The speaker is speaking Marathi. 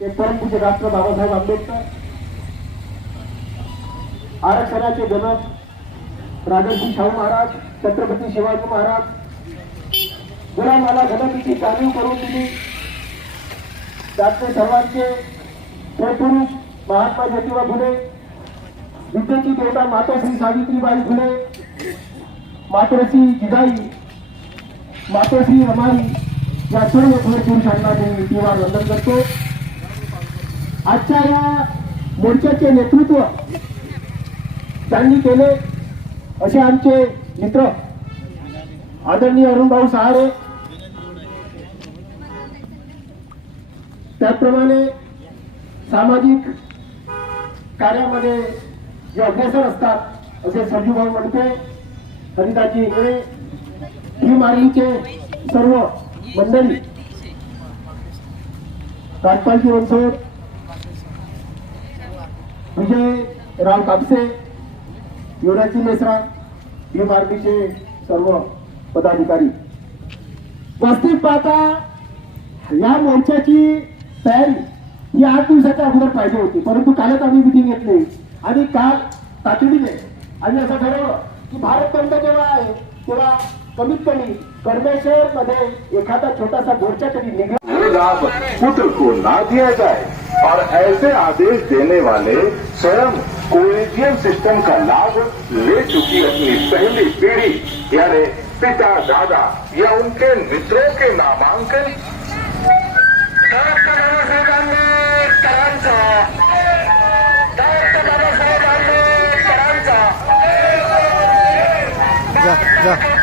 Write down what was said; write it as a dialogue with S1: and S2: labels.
S1: ते परमपूज्य डॉक्टर बाबासाहेब आंबेडकर आरक्षणाचे जनक राजर्षी शाहू महाराज छत्रपती शिवाजी महाराज गुलामाला गणपतीची जाणीव करून दिली. त्यातले सर्वांचे पुरुष महात्मा ज्योतिबा फुले विद्येची देवता मातोश्री सावित्रीबाई फुले मातोश्री जिजाई मातोश्री रमाई या सर्व फुले पुरुषांना मी किंवा वंदन करतो. आजच्या या मोर्चाचे नेतृत्व त्यांनी केले असे आमचे मित्र आदरणीय अरुणभाऊ सहारे. त्याचप्रमाणे सामाजिक कार्यामध्ये जे अग्रेसर असतात असे संजूभाऊ म्हणते हरिदाजी इंगळे ही मारीचे सर्व मंडळी. राजपालजी बनसोड विजय राव कापसे युवराजी मेसरा ही मार्गीचे सर्व पदाधिकारी. वास्तविक पाहता या मोर्चाची तयारी ही आठ दिवसाच्या अगोदर पाहिजे होती परंतु कालच आम्ही मिटिंग घेतली. आणि काल तातडीने आम्ही असं ठरवलं की भारत बंद जेव्हा आहे तेव्हा कमीत कमी कर्मेश्वर मध्ये एखादा छोटासा मोर्चा तरी निघला.
S2: पुत्र को ना दिया जाए और ऐसे आदेश देने वाले स्वयं कोलिजियम सिस्टम का लाभ ले चुकी अपनी पहली पीढ़ी यानी पिता दादा या उनके मित्रों के नामांकन। Yeah, बाबासाहेब